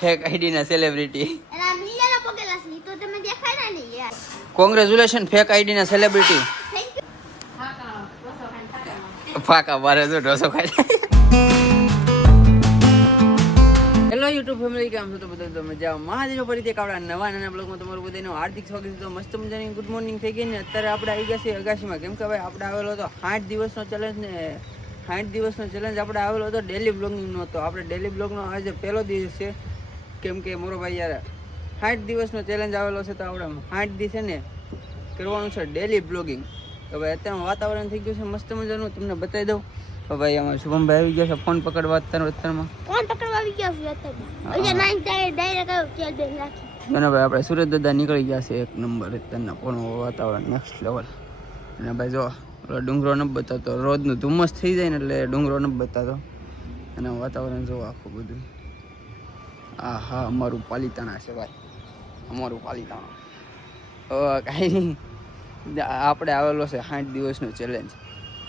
Fake ID ના celebrity congratulation fake ID ના celebrity ફાકા મારે જો ઢોસો ખાઈ હેલો યુટ્યુબ ફેમિલી કેમ છો? તો બધા તો મજા મહાદેવ ફરીથી એક આપણા નવા નાના બ્લોગમાં તમારું બધાનું હાર્દિક સ્વાગત છે. તો મસ્ત મજાની ગુડ મોર્નિંગ થઈ ગઈ ને અત્યારે આપણે આવી ગયા છે અગાશીમાં. કેમ કે ભાઈ આપણે આવેલો હતો સાઠ દિવસનો ચેલેન્જ ને સાઠ દિવસનો ચેલેન્જ આપણે આવેલો હતો ડેલી બ્લોગિંગનો હતો. આપણે ડેલી બ્લોગનો આજે પહેલો દિવસ છે. કેમ કે મોરો ભાઈ યાર સાઠ દિવસનો ચેલેન્જ આવેલો છે તો આપણે સાઠ દિવસે ને કરવાનું છે ડેલી બ્લોગિંગ તો ભાઈ અત્યારનું વાતાવરણ થઈ ગયું છે મસ્ત મજાનું. તમને બતાવી દઉં. તો ભાઈ અમારે શુભમભાઈ આવી ગયા છે ફોન પકડવા અત્યારે અત્યારમાં. ફોન પકડવા આવી ગયા છે અત્યારે. અને ભાઈ આપણે સુરત દાદા નીકળી ગયા છે એક નંબર અત્યારના પણ વાતાવરણ નેક્સ્ટ લેવલ અને ભાઈ જો ડુંગરો ન બતાવતો. રોજનું ધુમ્મસ થઈ જાય ને એટલે ડુંગરો ન બતાવતો. અને વાતાવરણ જોવો આખું બધું. આ હા અમારું પાલિતાણા છે ભાઈ. અમારું પાલિતાણા. કાંઈ નહીં. આપણે આવેલો છે સાઠ દિવસનો ચેલેન્જ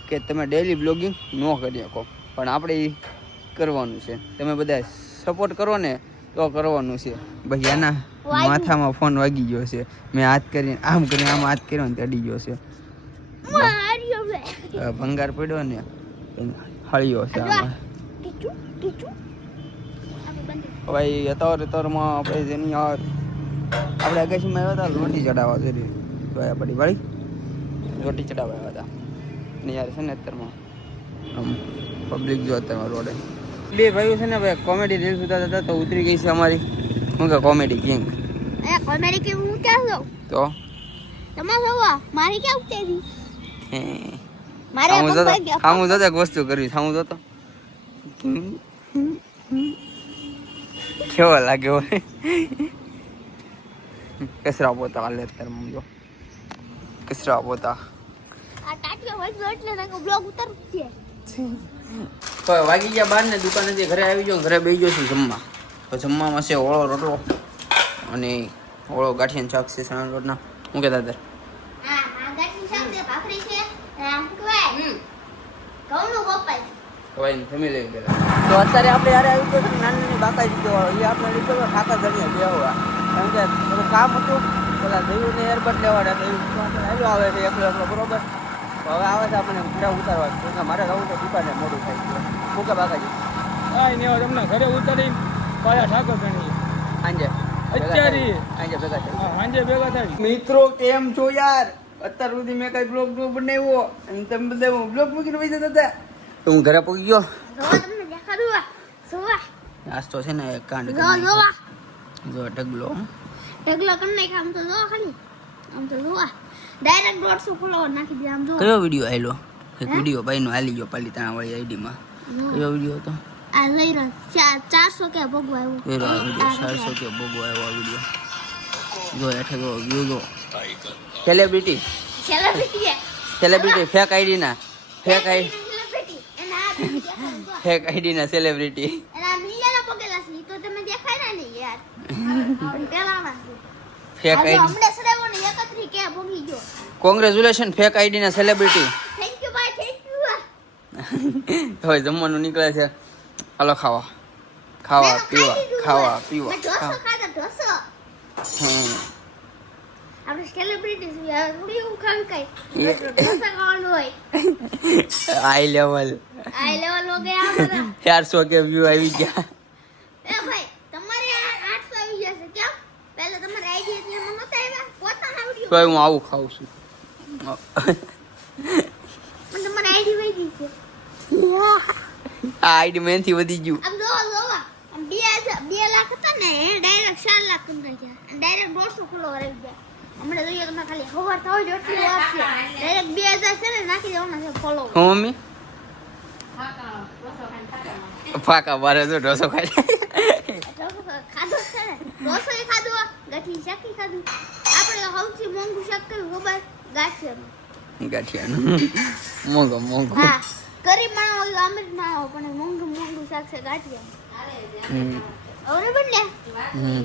કે તમે ડેલી બ્લોગિંગ ન કરી શકો. પણ આપણે એ કરવાનું છે. તમે બધા સપોર્ટ કરો ને તો કરવાનું છે. ભાઈ આના માથામાં ફોન વાગી ગયો છે. મેં હાથ કરીને આમ કરીને આમ હાથ કર્યો ને તડી ગયો છે. ભંગાર પડ્યો ને હળિયો છે ભાઈ અત્યાર અત્યારમાં આપણે જેની આપણે અગાશીમાં આવ્યા હતા રોટી ચડાવવા જરી જોયા પડી વાળી? રોટી ચડાવવા આવ્યા હતા. ને યાર છે ને અત્યારમાં આમ પબ્લિક જો અત્યારમાં રોડે. બે ભાઈઓ છે ને ભાઈ કોમેડી રીલ્સ ઉતારતા હતા તો ઉતરી ગઈ છે અમારી. શું કે કોમેડી કિંગ એ કોમેડી કિંગ હું ક્યાં છું તો? તમે મારી ક્યાં ઉતરી? હે. મારે સામું જોતો એક વસ્તુ કરવી સામું જોતો. કેવો લાગ્યો કસરા પોતા હાલે અત્યારે જો. કસરા પોતા. તો વાગી ગયા બાર ને દુકાનેથી ઘરે આવી જાઉં ઘરે બેસી જાઉં જમવા. તો જમવામાં છે ઓળો રોટલો અને ઓળો ગાંઠિયાનું શાક છે સણા રોટના હું કહેતા હતા હા માગાની શાક છે ભાખરી છે અને આમ કહેવાય ઘઉંનું ફેમિલી પેલા. તો અત્યારે આપણે યારે આવી ગયો નાની નાની બાકાજી કહેવાય એ આપણે લીધો તો ઠાકા બેવા કારણ કે થોડું કામ હતું પેલા જયું ને એરબડ લેવાડ્યા તો એવું આવે છે એકલો એકલો બરોબર? તો હવે આવે છે આપણે ઘરે ઉતારવા. કેમ કે મારે રહું તો દુકાને મોડું થાય છે. શું કે બાકાજી? કાંઈ નહીં હોય તમને ઘરે ઉતારી પાછા ઠાકોર ગણીએ. સાંજે. અત્યારે? સાંજે ભેગા થાય સાંજે ભેગા થાય. મિત્રો કેમ છો યાર? અત્યાર સુધી મેં કઈ બ્લોગ બ્લોગ બનાવ્યો અને તમે બધા બ્લોગ મૂકીને પૈસા હતા. તો હું ઘરે પહોંચી ગયો? જોવા તમને દેખાડું આ. જોવા. નાસ્તો છે ને એક કાંડ જો જો ઢગલો. ઢગલો કરી નાખ આમ તો જોવા ખાલી. આમ તો જોવા. ડાયરેક્ટ દોઢસો ફોલોવર નાખી દે આમ જો. કયો વીડિયો આવેલો એક હે? ભાઈનો હાલી ગયો પાલિતાણા વાળી આઈડીમાં કયો વિડિયો હતો? આ લઈ રહ્યો. ચારસો કે ભગવા આવ્યો. વીડિયો ચારસો કે બગો આવ્યો આ વીડિયો જો એઠે જો વ્યૂ જો. Celebrity celebrity celebrity fake ID ના. ફેક આઈડી ફેક આઈડી ના celebrity fake ID congratulation fake ID ના સેલિબ્રિટી થેન્ક યુ ભાઈ થેન્ક યુ તો હવે જમવાનું નીકળે છે. હાલો ખાવા. ખાવા પીવા. ખાવા પીવા. ખાવા હમ. આપણે સેલિબ્રિટીઝ થોડી એવું ઢોસા ખાવાનું હોય. હાઈ લેવલ આઈ લેવલ હો ગયા બધા. ચારસો કે વ્યૂ આવી ગયા. એ ભાઈ તમારે આઠસો 800 આવી જશે. કેમ? પહેલા તમારે આઈડી એટલે મને નતા આવ્યા? પોતાના તો હું આવું ખાઉં છું. પણ તમારે આઈડી વહી ગઈ છે. આ આઈડી મેનથી વધી ગયું. આમ જોવા જોવા. આમ બે બે લાખ હતા ને ડાયરેક્ટ ચાર લાખ કરી નાખ્યા ડાયરેક્ટ દોઢસો ખુલ્લો રહી ગયા. હમણાં જોઈએ તમે ખાલી ખબર થવા જ એટલી વાર છે. ડાયરેક્ટ બે હજાર છે ને નાખી દેવાના છે ફોલોવર હું મમ્મી? ફાકા મારે. તો ઢોસો ખાઈ ખાધો છે ખાધો ગાંઠી શાકી ખાધું. આપણે સૌથી મોંઘું શાક કયું ખબર? ગાંઠિયાનું. ગાંઠિયાનું. મોંઘો મોંઘો. હા કરી માણસ હોય અમીર ના હોય પણ મોંઘું મોંઘું શાક છે ગાંઠિયા હમ. હવે બદલે. હમ.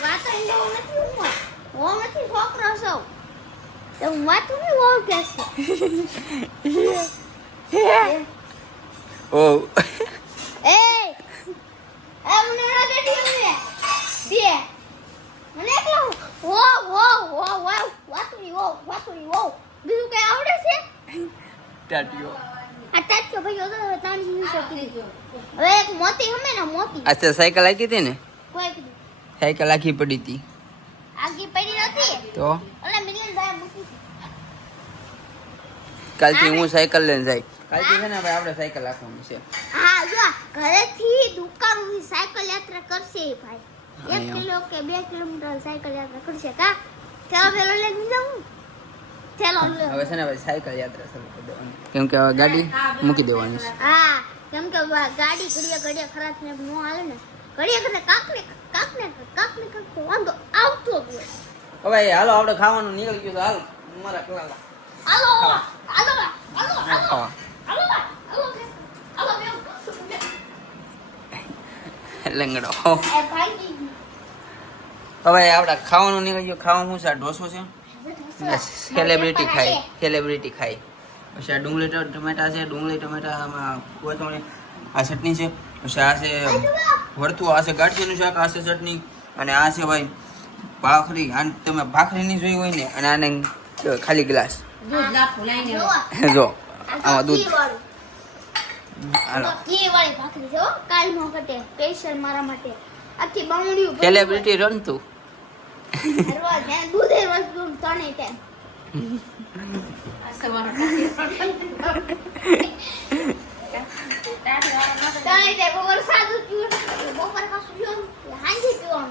વાતન બહુ નથી હું હો નથી છોકરો સૌ તો હું વાતું નહીં બહુ કે છે ઓ એ એ મને રગડી મને બે મને એકલો વો વો વો વો વાતુની વો વાતુની વો બીજું કઈ આવડે છે ટાટીઓ આ ટાટીઓ ભાઈ ઓલો તાણી હવે એક મોતી હમે ને મોતી આ સાયકલ આવી હતી ને કોઈ સાયકલ આખી પડી હતી. આખી પડી નથી તો? ઓલા મિલિયન ભાઈ મૂકી હતી. કાલથી હું સાયકલ લઈને જાય. કાલથી છે ને ભાઈ આપણે સાયકલ રાખવાની છે. હા જો ઘરેથી દુકાન સુધી સાયકલ યાત્રા કરશે ભાઈ. એક કિલો કે બે કિલોમીટર સાયકલ યાત્રા કરશે કા? ચાલો પેલો લઈને જાઉં ચાલો હવે છે ને ભાઈ સાયકલ યાત્રા શરૂ કરી દેવાની. કેમ કે હવે ગાડી મૂકી દેવાની હા કેમ કે ગાડી ઘડિયા ઘડિયા ખરાબ ને ન હાલે ને. ઘડીએ કાક વાંધો આવતો જ હોય. હવે હાલો આપણે ખાવાનું નીકળી ગયું તો હાલ મારા કલાક હાલો હાલો હાલો હાલો ખાવા. હાલો હાલો હાલો લંગડો. હવે આપણે ખાવાનું નીકળી ગયું. ખાવાનું શું છે? આ ઢોસો છે? સેલિબ્રિટી ખાય. સેલિબ્રિટી ખાય. પછી આ ડુંગળી ટમેટા છે. ડુંગળી ટમેટા આમાં કોથમરી આ ચટણી છે. પછી આ છે વળતું આ છે ગાંઠિયાનું શાક આ છે ચટણી અને આ છે ભાઈ ભાખરી. આને તમે ભાખરી ની જોઈ હોય ને અને આને ખાલી ગ્લાસ. જો આમાં દૂધ. હાલો. ઘી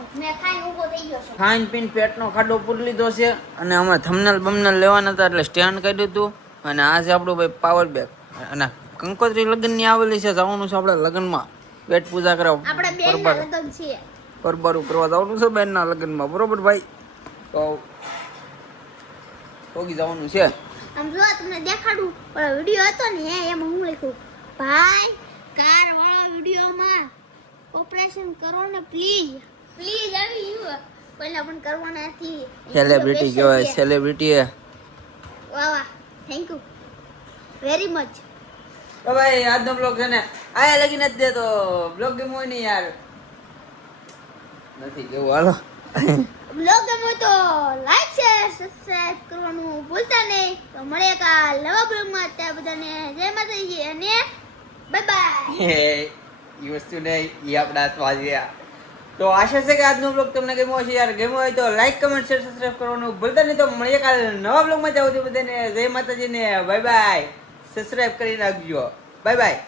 ખાઈને પીને પેટનો ખાડો પૂરી લીધો છે અને અમે થમનલ બમનલ લેવાના હતા એટલે સ્ટેન્ડ કર્યું હતું. અને આ છે આપણું ભાઈ પાવર બેગ અને કંકોત્રી લગ્નની આવેલી છે જવાનું છે આપણે લગ્નમાં. પેટ પૂજા કરવા આપણે બેન પરબાર કરવા જવાનું છે બેનના લગ્નમાં. બરોબર ભાઈ? તો ભોગી જવાનું છે. આમ જો તમને દેખાડું પણ વીડિયો હતો ને એમાં હું લખ્યું ભાઈ કાર વાળા વિડીયોમાં ઓપરેશન કરો ને પ્લીઝ પ્લીઝ આવી યુ પહેલા પણ કરવાના નથી સેલિબ્રિટી કહેવાય સેલિબ્રિટી વાહ વાહ થેન્ક યુ વેરી મચ તો ભાઈ આજનો બ્લોગ છે ને આયા લગી નથી દેતો. બ્લોગ ગેમ હોય નહીં યાર. નથી કેવું હાલો. બ્લોગ ગમ્યો તો લાઈક શેર સબસ્ક્રાઇબ કરવાનું ભૂલતા નહીં. તો મળીએ કાલ નવા બ્લોગમાં ત્યાં બધાને જય માતાજી અને બાય બાય એ વસ્તુ નહીં એ આપણા હાથમાં તો આશા છે કે આજનો બ્લોગ તમને ગમ્યો હશે. યાર ગમ્યો હોય તો લાઈક કમેન્ટ શેર સબસ્ક્રાઈબ કરવાનું ભૂલતા નહીં. તો મળીએ કાલે નવા બ્લોગમાં જાવ બધાને જય માતાજીને બાય બાય સબસ્ક્રાઇબ કરી નાખજો. Bye bye